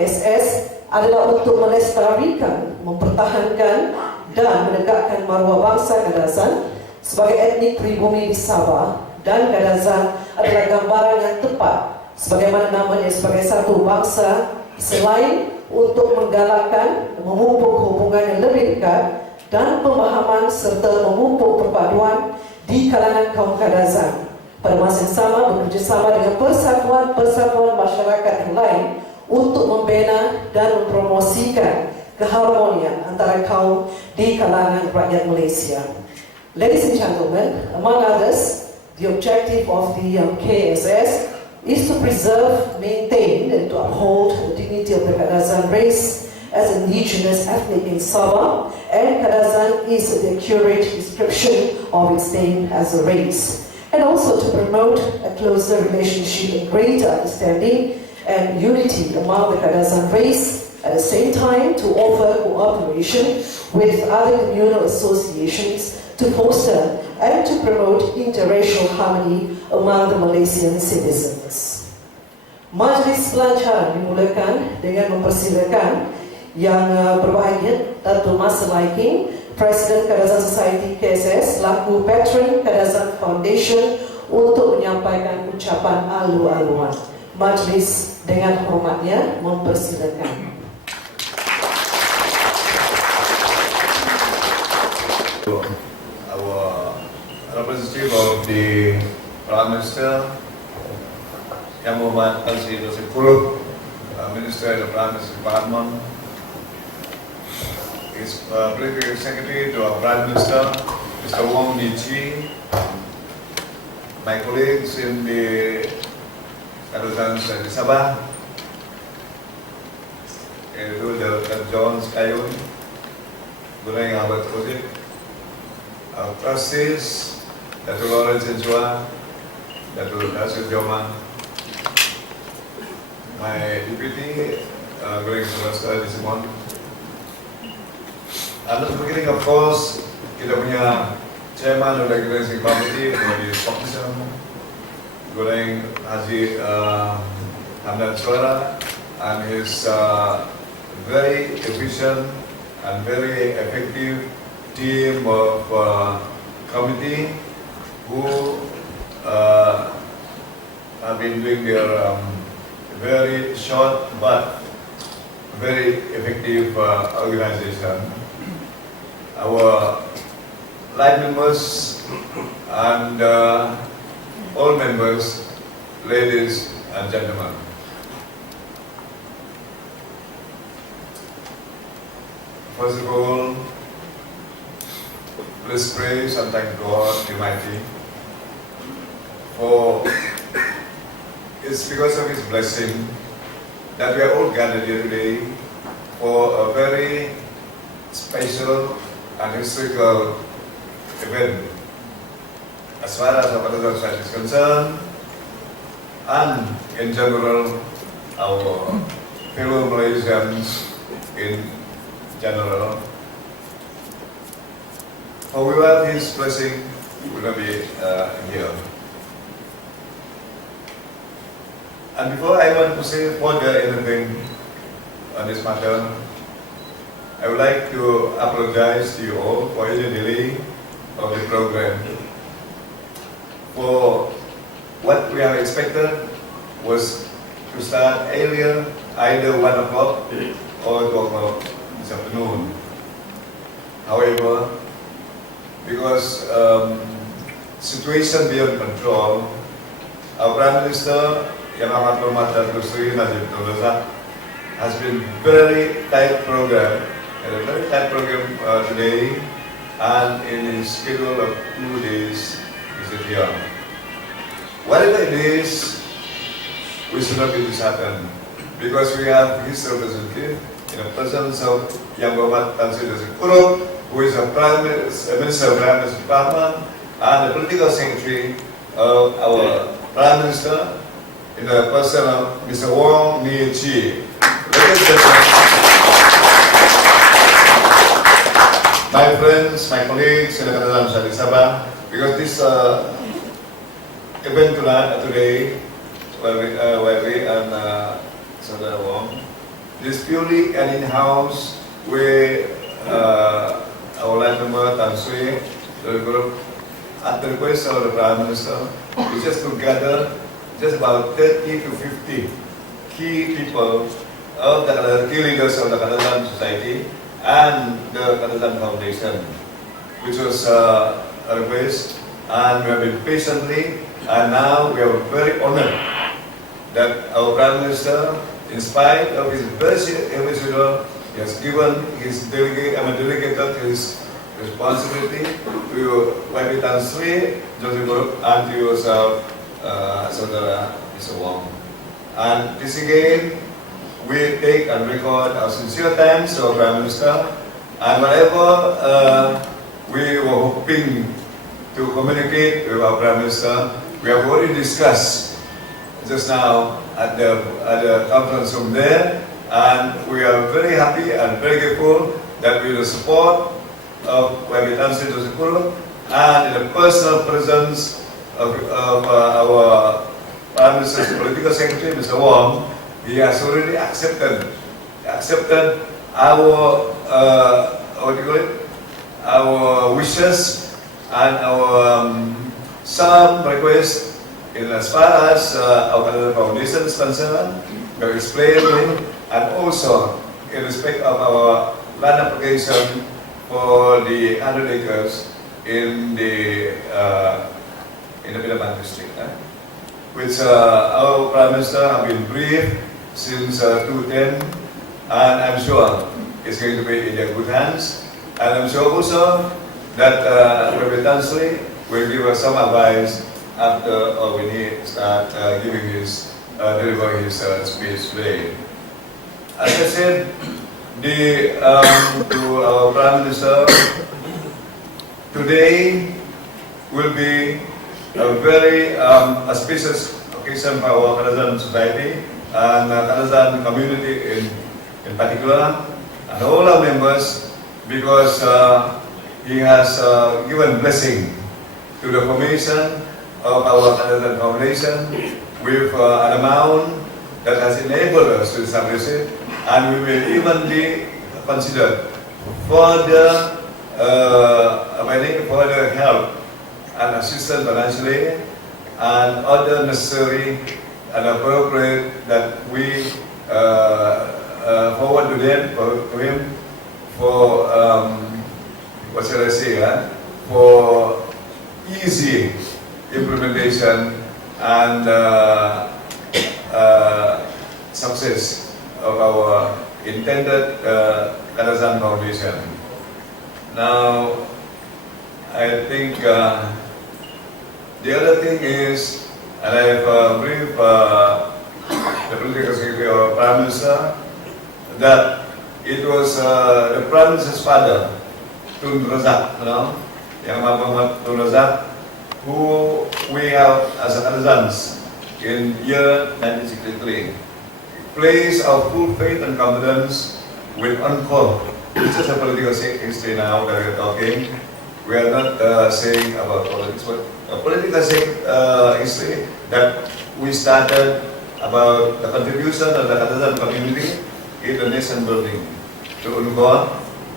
KSS adalah untuk melestarikan, mempertahankan dan menegakkan maruah bangsa Kadazan sebagai etnik pribumi di Sabah, dan Kadazan adalah gambaran yang tepat sebagaimana namanya sebagai satu bangsa, selain untuk menggalakkan memupuk hubungan yang lebih dekat dan pemahaman serta memupuk perpaduan di kalangan kaum Kadazan. Pada masa yang sama bekerjasama dengan persatuan-persatuan masyarakat yang lain untuk membina dan mempromosikan keharmonian antara kaum di kalangan rakyat Malaysia. Ladies and gentlemen, among others, the objective of the KSS is to preserve, maintain, and to uphold the dignity of the Kadazan race as indigenous ethnic in Sabah, and Kadazan is the accurate description of its name as a race, and also to promote a closer relationship and greater understanding and unity among the Kadazan race, at the same time to offer cooperation with other communal associations to foster and to promote interracial harmony among the Malaysian citizens. Majlis pelancaran dimulakan dengan mempersilakan yang berbahagia Datuk Mas Laiking, Presiden Kadazan Society KSS, selaku Patron Kadazan Foundation, untuk menyampaikan ucapan alu-aluan. Majlis dengan hormatnya mempersilakan. Our representative of the Prime Minister, Yang Muhammad Tansi Joseph Puluh, Minister in the Prime Minister's Department, His Political Secretary to our Prime Minister, Mr. Wong Ni Chi, my colleagues in the Kadazan di Sabah, yaitu Dr. John Skayun, Gunai Ahmad Khosib, our trustees, Dr. Lawrence Insua, Dr. Nasir Joman, my deputy, Greg Surasta di Simon. At the beginning, of course, kita punya chairman of the organizing committee for the competition, Goreng Haji Hamdan Suara, and his very efficient and very effective team of committee who have been doing their very short but very effective organization. Our line members and all members, ladies and gentlemen. First of all, please praise and thank God Almighty, for it's because of His blessing that we are all gathered here today for a very special and historical event as far as our Kadazan side is concerned, and in general our fellow Malaysians in general. For without His blessing, we would not be here. And before I want to say further anything on this matter, I would like to apologize to you all for any delay of the program. For what we have expected was to start earlier, either 1 o'clock or 2 o'clock this afternoon. However, because situation beyond control, our Prime Minister, Yang Amat Hormat Datuk Seri Najib Tun Razak, has been very tight program, and a very tight program today, and in his schedule of 2 days, is here. Whatever it is, we should not be disheartened, because we have his representative in the presence of Yang Muhammad Tansi Joseph Puluh, who is a Minister of Prime Minister's Department and the Political Secretary of our Prime Minister in the person of Mr. Wong Ni Chi. Ladies and gentlemen, my friends, my colleagues in the Kadazan Society Sabah, because this event today, where we and Saudara Wong This purely an in-house where our life member Tan Sri, the group, at the request of the Prime Minister, we just to gather just about 30 to 50 key people of the key leaders of the Kadazan Society and the Kadazan Foundation, which was a request, and we have been patiently, and now we are very honored that our Prime Minister, in spite of his very heavy schedule, he has given his delegated his responsibility to YB Tan Sri, Joseph Group, and to yourself, Saudara Mr. Wong. And this again, we take and record our sincere thanks to our Prime Minister, and whatever we were hoping to communicate with our Prime Minister, we have already discussed just now at the conference room there, and we are very happy and very grateful that with the support of YB Tan Sri Joseph Group and in the personal presence of our Prime Minister's Political Secretary, Mr. Wong, he has already accepted our our wishes and our some requests in as far as our Foundation is concerned. We have explained to him, and also in respect of our land application for the 100 acres in the Bidabang district, which our Prime Minister have been briefed since 2010, and I'm sure it's going to be in their good hands. And I'm sure also that YB Tan Sri will give us some advice after we need start giving his delivering his speech today. As I said, to our Prime Minister, today will be a very auspicious occasion for our Kadazan society and Kadazan community in particular, and all our members, because he has given blessing to the formation of our Kadazan Foundation with an amount that has enabled us to establish it, and we will even be considered further further help and assistance financially and other necessary and appropriate that we forward to him for what shall I say, for easy implementation and success of our intended Kadazan Foundation. Now, I think the other thing is, and I have briefed the Political Secretary or Prime Minister, that it was the Prime Minister's father, Tun Razak, Yang Muhammad Tun Razak, who we have as Kadazans in year 1963, place our full faith and confidence with UNCOR. This is a political history now that we are talking. We are not saying about politics, but a political history that we started about the contribution of the Kadazan community in the nation building to UNCOR,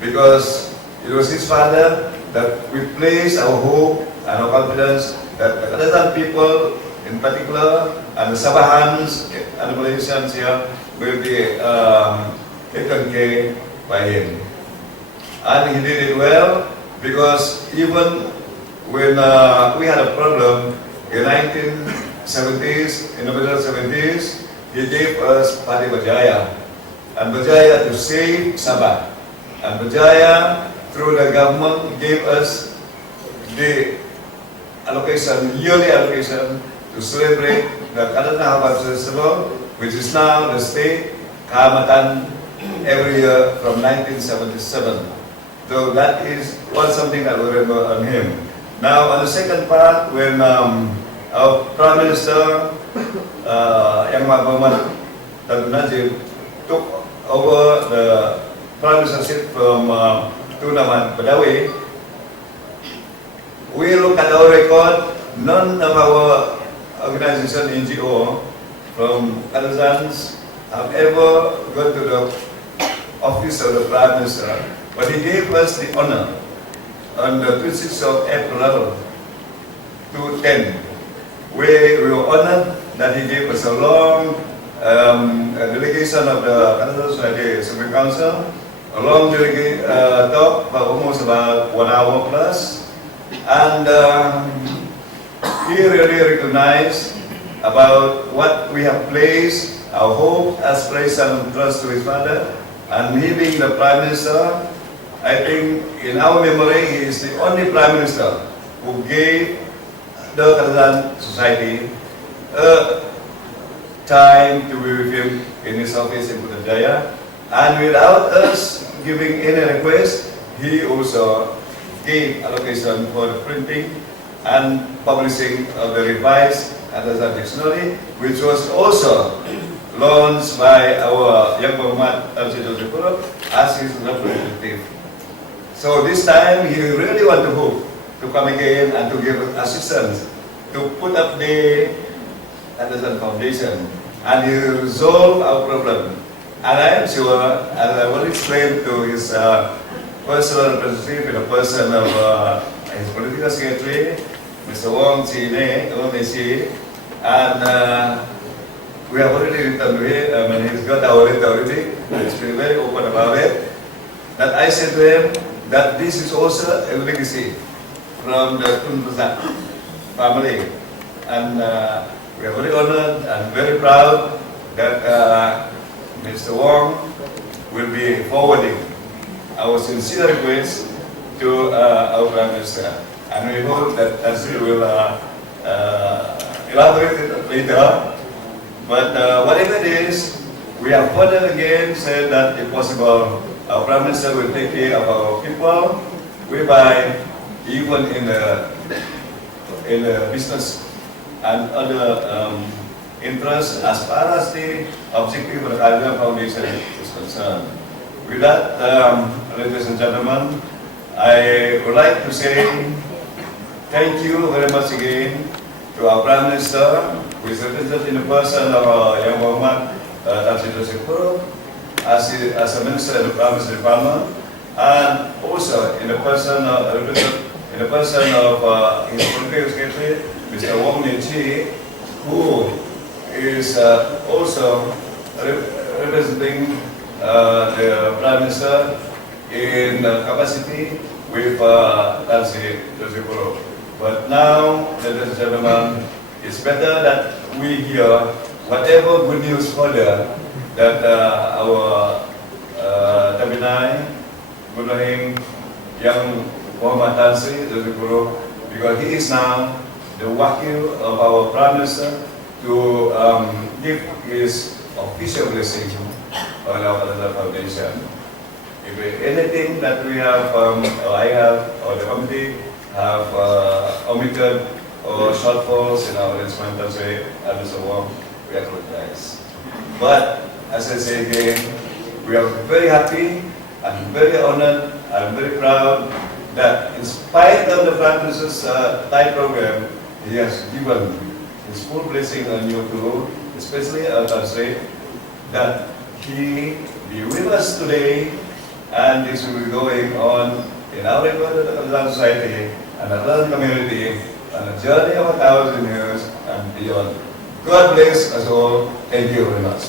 because it was his father that we place our hope and our confidence that the Kadazan people in particular and the Sabahans and the Malaysians here will be taken care by him. And he did it well, because even when we had a problem in 1970s, in the middle 70s, he gave us Padi Bajaya, and Bajaya to save Sabah. And Bajaya, through the government, gave us the allocation, yearly allocation, to celebrate the Kadazan Harvest Festival, which is now the state Kahamatan every year from 1977. So that is something that we remember on him. Now, on the second part, when our Prime Minister, Yang Muhammad Tun Najib, took over the Prime Ministership from Tun Ahmad Badawi, we look at our record. None of our organization, NGO, from Kadazans have ever gone to the office of the Prime Minister, but he gave us the honor on the 26th of April 2010, where we were honored that he gave us a long delegation of the Canada Society Supreme Council, a long talk, almost about 1 hour plus, and he really recognized about what we have placed our hope, aspiration, and trust to his father, and he being the Prime Minister. I think in our memory, he is the only Prime Minister who gave the Canadian Society time to be with him in his office in Putrajaya. And without us giving any request, he also gave allocation for the printing and publishing of the revised Canadian Dictionary, which was also launched by our Yang Berhormat Tan Sri Joseph Purop as his representative. So this time he really want to hope to come again and to give assistance to put up the Anderson Foundation, and he will resolve our problem. And I am sure, as I will explain to his personal representative in the person of his political secretary, Mr. Wong Chine, and we have already written to him, and he's got our letter already, he's been very open about it, that I said to him that this is also a legacy from the Tun Prasad family. And we are very honored and very proud that Mr. Wong will be forwarding our sincere request to our Prime Minister. And we hope that Tansi will elaborate it later. But whatever it is, we have further again said that if possible, our Prime Minister will take care of our people, whereby even in the business and other interests, as far as the objective of the Canadian Foundation is concerned. With that, ladies and gentlemen, I would like to say thank you very much again to our Prime Minister, who is represented in the person of Yang Berhormat Tan Sri Joseph Purop, as a Minister in the Prime Minister Department, and also in the person of his political secretary, Mr. Wong Min Chi, who is also representing the Prime Minister in capacity with Tan Sri Joseph Purop. But now, ladies and gentlemen, it's better that we hear whatever good news further that our Tabinai, Gunahing, Yang Berhormat Tan Sri Joseph Purop, because he is now the wakil of our Prime Minister to give his official blessing on our Canadian Foundation. If anything that we have, or I have, or the committee have omitted or shortfalls in our instrumental say, and so on, we apologize. But as I say again, we are very happy and very honored and very proud that in spite of the Prime Minister's TIE program, he has given his full blessing on you too, especially Tan Sri, that he be with us today, and this will be going on in our Canadian Society and another community on a journey of 1,000 years and beyond. God bless us all. Thank you very much.